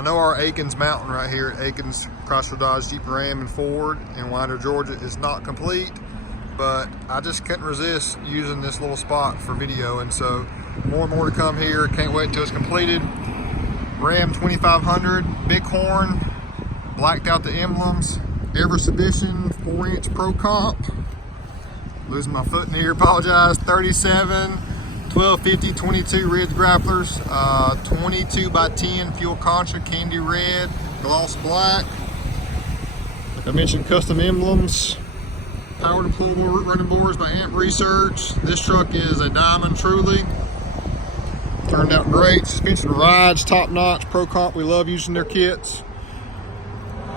I know our Akins mountain right here at Akins Chrysler Dodge Jeep Ram and Ford in Winder, Georgia is not complete, but I just couldn't resist using this little spot for video, and so more and more to come here. Can't wait until it's completed. Ram 2500, Bighorn, blacked out the emblems, Everest edition, 4-inch Pro Comp. Losing my foot in here, apologize. 37, 1250, 22 ridge grapplers, 22x10 fuel Contra, candy red, gloss black. Like I mentioned, custom emblems, power deployable running boards by Amp Research. This truck is a diamond, truly. Turned out great. Suspension rides, top notch. Pro Comp, we love using their kits.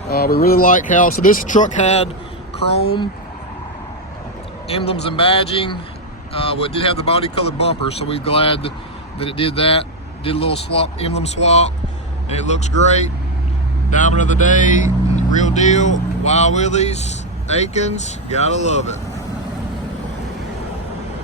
We really like how, so this truck had chrome emblems and badging. It did have the body colored bumper, so we're glad that it did that. Did a little emblem swap, and it looks great. Diamond of the day, real deal. Wild Willies, Akins, gotta love it.